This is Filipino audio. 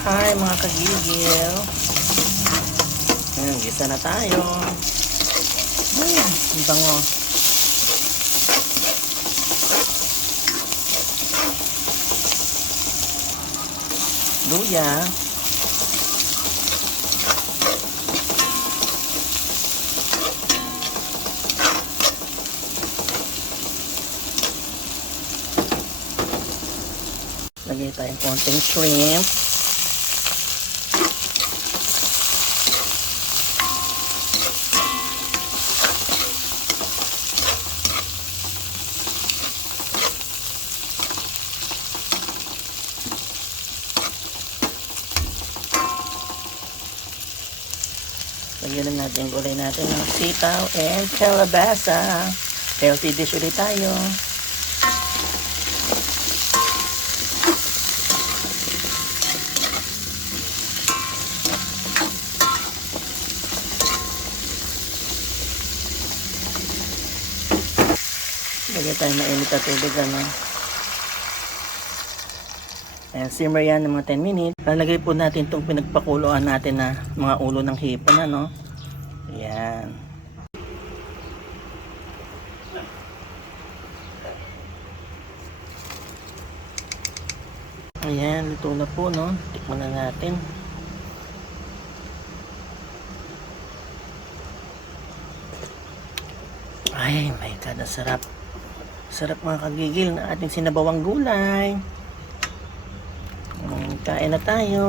Hi mga kagigil. Ayan, gisa na tayo. Ay, ang bango. Luya. Lagay tayong konting shrimp. Lagyan na natin yung gulay natin ng sitaw and calabasa. Healthy dish ulit tayo. Lagyan tayo mainit na tubig ano. Ayan, simmer yan ng mga 10 minutes. Lalagay po natin itong pinagpakuluan natin na mga ulo ng hipon ano. Ayan. Ayan, luto na po no. Tikman na natin. Ay, my God, ang sarap. Sarap mga kagigil na ating sinabawang gulay. Kain na tayo.